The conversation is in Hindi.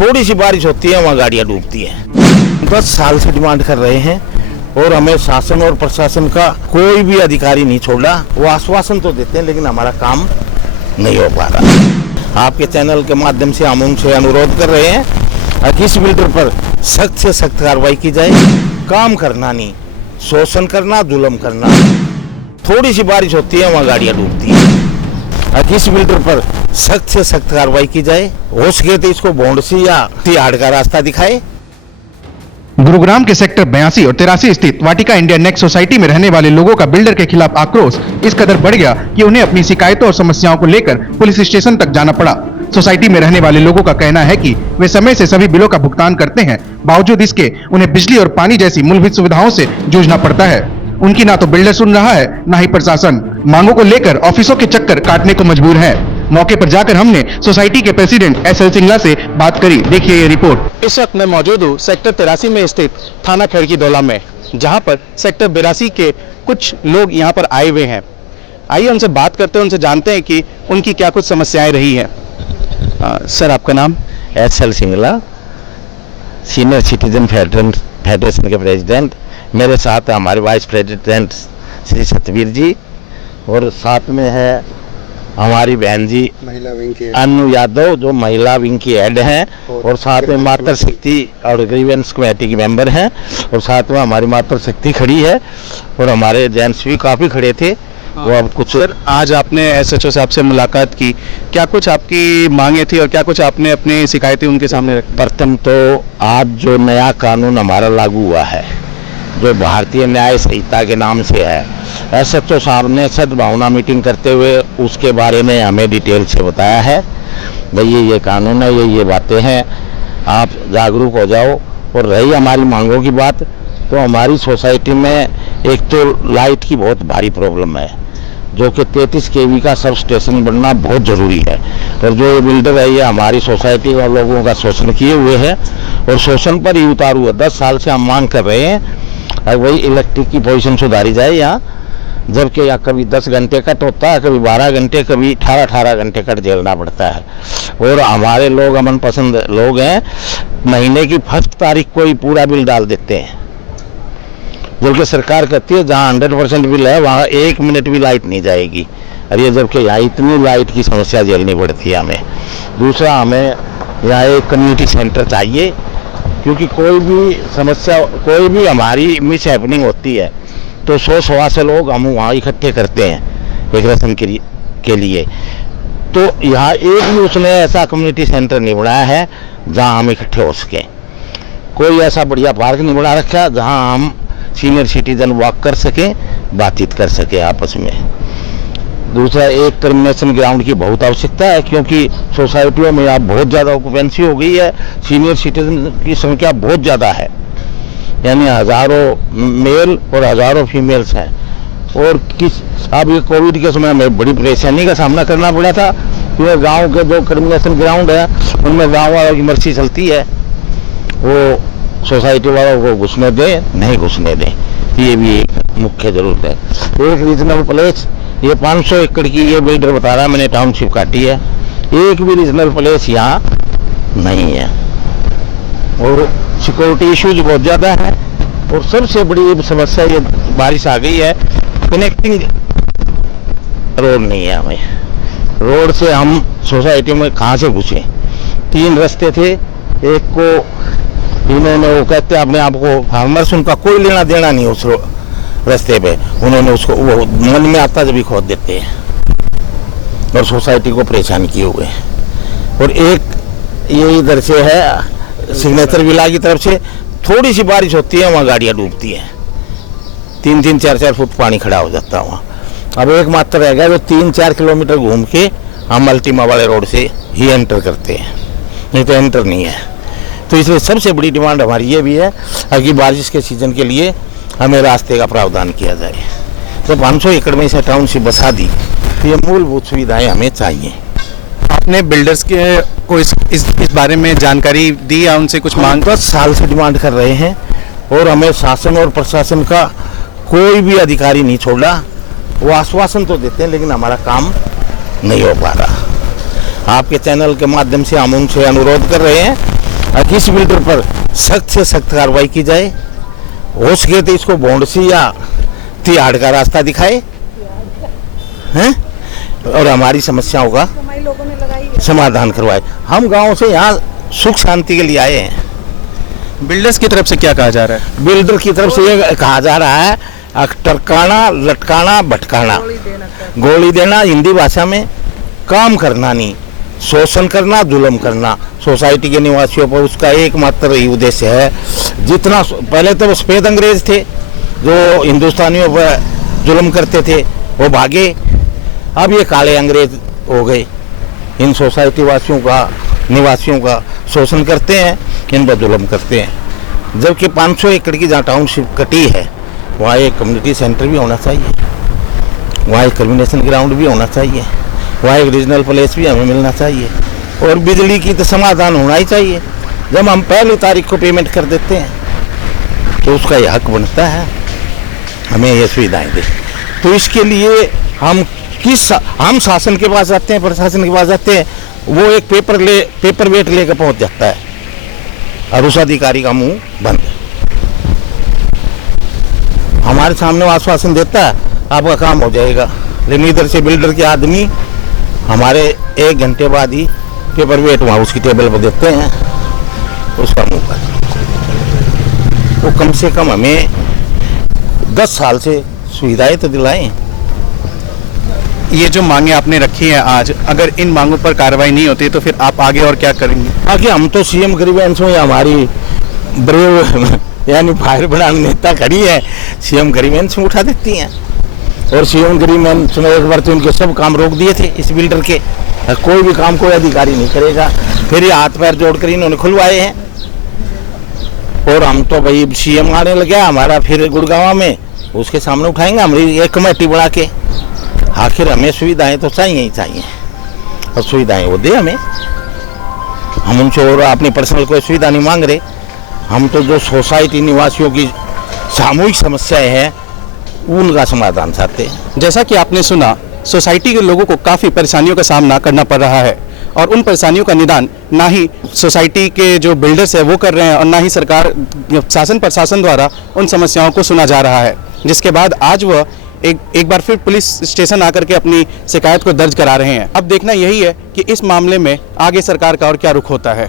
थोड़ी सी बारिश होती है वहाँ गाड़ियाँ डूबती हैं। 10 साल से डिमांड कर रहे हैं और हमें शासन और प्रशासन का कोई भी अधिकारी नहीं छोड़ा। वो आश्वासन तो देते हैं लेकिन हमारा काम नहीं हो पा रहा। आपके चैनल के माध्यम से हम उनसे अनुरोध कर रहे हैं कि इस बिल्डर पर सख्त से सख्त कार्रवाई की जाए। काम करना नहीं, शोषण करना, जुल्म करना। थोड़ी सी बारिश होती है वहाँ गाड़ियाँ डूबती हैं। इस बिल्डर पर सख्त से सख्त कार्रवाई की जाए। हो सके तो इसको भोंडसी या तिहाड़ का रास्ता दिखाए। गुरुग्राम के सेक्टर 82 और 83 स्थित वाटिका इंडिया नेक्स्ट सोसाइटी में रहने वाले लोगों का बिल्डर के खिलाफ आक्रोश इस कदर बढ़ गया कि उन्हें अपनी शिकायतों और समस्याओं को लेकर पुलिस स्टेशन तक जाना पड़ा। सोसाइटी में रहने वाले लोगों का कहना है कि वे समय से सभी बिलों का भुगतान करते हैं, बावजूद इसके उन्हें बिजली और पानी जैसी मूलभूत सुविधाओं से जूझना पड़ता है। उनकी ना तो बिल्डर सुन रहा है, ना ही प्रशासन। मांगों को लेकर ऑफिसों के चक्कर काटने को मजबूर है। मौके पर जाकर हमने सोसाइटी के प्रेसिडेंट SL सिंगला से बात करी। देखिए ये रिपोर्ट। इस वक्त मैं मौजूद हूँ सेक्टर 83 में स्थित थाना खड़की दौला में, जहाँ पर सेक्टर 82 के कुछ लोग यहाँ पर आए हुए हैं। आइए उनसे बात करते हैं, उनसे जानते हैं कि उनकी क्या कुछ समस्याएं रही हैं। सर, आपका नाम? SL Singla, senior citizen federation के प्रेसिडेंट। मेरे साथ हमारे वाइस प्रेसिडेंट श्री सतवीर जी और साथ में है हमारी बहन जी महिला विंग की अनु यादव जो महिला विंग की हेड हैं, और साथ में मातृ शक्ति और ग्रीवेंस कमेटी की मेंबर हैं, और साथ में हमारी मातृ शक्ति खड़ी है और हमारे जेंट्स भी काफ़ी खड़े थे। वो अब कुछ सर, आज आपने SHO साहब से मुलाकात की, क्या कुछ आपकी मांगे थी और क्या कुछ आपने अपनी शिकायतें उनके सामने रखी? प्रथम तो आज जो नया कानून हमारा लागू हुआ है, जो भारतीय न्याय संहिता के नाम से है, SHO साहब ने सद्भावना मीटिंग करते हुए उसके बारे में हमें डिटेल से बताया है। भाई ये कानून है, ये बातें हैं, आप जागरूक हो जाओ। और रही हमारी मांगों की बात, तो हमारी सोसाइटी में एक तो लाइट की बहुत भारी प्रॉब्लम है, जो कि 33 kV का सब स्टेशन बनना बहुत ज़रूरी है। और जो ये बिल्डर है ये हमारी सोसाइटी और लोगों का शोषण किए हुए है और शोषण पर ही उतारू है। 10 साल से हम मांग कर रहे हैं वही इलेक्ट्रिक की पोजीशन सुधारी जाए यहाँ, जबकि यहाँ कभी 10 घंटे कट होता है, कभी 12 घंटे, कभी 18 घंटे कट झेलना पड़ता है। और हमारे लोग अमन पसंद लोग हैं, महीने की 1 तारीख को ही पूरा बिल डाल देते हैं, जबकि सरकार कहती है जहाँ 100% बिल है वहाँ 1 मिनट भी लाइट नहीं जाएगी। और ये जबकि यहाँ इतनी लाइट की समस्या झेलनी पड़ती है हमें। दूसरा, हमें यहाँ एक कम्युनिटी सेंटर चाहिए, क्योंकि कोई भी समस्या, कोई भी हमारी मिस हैपनिंग होती है तो 100-125 से लोग हम वहाँ इकट्ठे करते हैं एक रस्म के लिए। तो यहाँ एक भी उसने ऐसा कम्युनिटी सेंटर नहीं बनाया है जहाँ हम इकट्ठे हो सकें। कोई ऐसा बढ़िया पार्क नहीं बना रखा जहाँ हम सीनियर सिटीजन वॉक कर सकें, बातचीत कर सकें आपस में। दूसरा, एक टर्मिनेशन ग्राउंड की बहुत आवश्यकता है, क्योंकि सोसाइटियों में अब बहुत ज़्यादा ऑक्यूपेंसी हो गई है, सीनियर सिटीजन की संख्या बहुत ज़्यादा है, यानी हज़ारों मेल और हज़ारों फीमेल्स हैं। और अब ये कोविड के समय में बड़ी परेशानी का सामना करना पड़ा था, क्योंकि गांव के जो टर्मिनेशन ग्राउंड है उनमें गांव वालों की मर्जी चलती है, वो सोसाइटी वालों को घुसने दें नहीं घुसने दें, ये भी एक मुख्य ज़रूरत है। एक रीजनल प्लेस, ये 500 एकड़ की ये बिल्डर बता रहा है, मैंने टाउनशिप काटी है, एक भी रीजनल प्लेस यहाँ नहीं है। और सिक्योरिटी इश्यूज बहुत ज़्यादा है, और सबसे बड़ी समस्या ये बारिश आ गई है, कनेक्टिंग रोड नहीं है हमें। रोड से हम सोसाइटी में कहाँ से घुसे? 3 रास्ते थे, एक को इन्होंने, वो कहते हैं अपने आप को फार्मर्स, उनका कोई लेना देना नहीं उस रास्ते पे, उन्होंने उसको वो मन में आता जब भी खोद देते हैं और सोसाइटी को परेशान किए हुए हैं। और एक ये इधर से है सिग्नेचर विला की तरफ से, थोड़ी सी बारिश होती है वहाँ गाड़ियाँ डूबती हैं, 3-3, 4-4 फुट पानी खड़ा हो जाता है वहाँ। अब एक मात्र रह गया जो 3-4 किलोमीटर घूम के हम अल्टीमा वाले रोड से ही एंटर करते हैं, नहीं तो एंटर नहीं है। तो इसलिए सबसे बड़ी डिमांड हमारी ये भी है कि बारिश के सीजन के लिए हमें रास्ते का प्रावधान किया जाए। तो 500 एकड़ में इसे टाउनशिप बसा दी, तो ये मूलभूत सुविधाएं हमें चाहिए। आपने बिल्डर्स के को इस बारे में जानकारी दी या उनसे कुछ मांग? 10 साल से डिमांड कर रहे हैं और हमें शासन और प्रशासन का कोई भी अधिकारी नहीं छोड़ा। वो आश्वासन तो देते हैं लेकिन हमारा काम नहीं हो पा रहा। आपके चैनल के माध्यम से हम उनसे अनुरोध कर रहे हैं और किस बिल्डर पर सख्त से सख्त कार्रवाई की जाए। हो सके तो इसको बॉन्डसी या तिहाड़ का रास्ता दिखाए हैं और हमारी समस्याओं का समाधान करवाए। हम गांव से यहाँ सुख शांति के लिए आए हैं। बिल्डर्स की तरफ से क्या कहा जा रहा है? बिल्डर की तरफ से ये कहा जा रहा है टरकाना, लटकाना, भटकाना, गोली देना, हिंदी भाषा में काम करना नहीं, शोषण करना, जुल्म करना सोसाइटी के निवासियों पर। उसका एकमात्र ही उद्देश्य है, जितना पहले तो सफेद अंग्रेज थे जो हिंदुस्तानियों पर जुल्म करते थे वो भागे, अब ये काले अंग्रेज हो गए, इन सोसाइटी वासियों का, निवासियों का शोषण करते हैं, इन पर जुल्म करते हैं। जबकि 500 एकड़ की जहाँ टाउनशिप कटी है वहाँ एक कम्युनिटी सेंटर भी होना चाहिए, वहाँ एक कम्युनिकेशन ग्राउंड भी होना चाहिए, वहाँ एक रीजनल प्लेस भी हमें मिलना चाहिए और बिजली की तो समाधान होना ही चाहिए। जब हम पहली तारीख को पेमेंट कर देते हैं तो उसका यह हक बनता है हमें ये सुविधाएं दे। तो इसके लिए हम शासन के पास जाते हैं, प्रशासन के पास जाते हैं, वो एक पेपर वेट लेकर पहुंच जाता है और उस अधिकारी का मुंह बंद। हमारे सामने वो आश्वासन देता है आपका काम हो जाएगा, लेकिन इधर से बिल्डर के आदमी हमारे 1 घंटे बाद ही पेपर वेट वहाँ उसकी टेबल पर देते हैं, उसका मुंह बंद। वो कम से कम हमें 10 साल से सुविधाएं तो दिलाएं। ये जो मांगे आपने रखी हैं आज, अगर इन मांगों पर कार्रवाई नहीं होती तो फिर आप आगे और क्या करेंगे? आगे हम तो सीएम ग्रीवेंस में हमारी ब्रेव यानी फायर ब्रांड नेता खड़ी है, सीएम ग्रीवेंस में उठा देती हैं। और सीएम ग्रीवेंस में एक बार तो इनके सब काम रोक दिए थे इस बिल्डर के, कोई भी काम कोई अधिकारी नहीं करेगा। फिर ये हाथ पैर जोड़कर इन्होंने खुलवाए हैं और हम तो भाई सीएम आने लगे हमारा फिर गुड़गांव में, उसके सामने उठाएंगे हमारी एक कमेटी बना के। आखिर हमें सुविधाएं तो चाहिए ही चाहिए और सुविधाएं वो दे हमें। हम उनसे और अपनी पर्सनल कोई सुविधा नहीं मांग रहे, हम तो जो सोसाइटी निवासियों की सामूहिक समस्याएं हैं उनका समाधान चाहते हैं। जैसा कि आपने सुना, सोसाइटी के लोगों को काफ़ी परेशानियों का सामना करना पड़ रहा है और उन परेशानियों का निदान ना ही सोसाइटी के जो बिल्डर्स है वो कर रहे हैं और ना ही सरकार शासन प्रशासन द्वारा उन समस्याओं को सुना जा रहा है, जिसके बाद आज वह एक बार फिर पुलिस स्टेशन आकर के अपनी शिकायत को दर्ज करा रहे हैं। अब देखना यही है कि इस मामले में आगे सरकार का और क्या रुख होता है।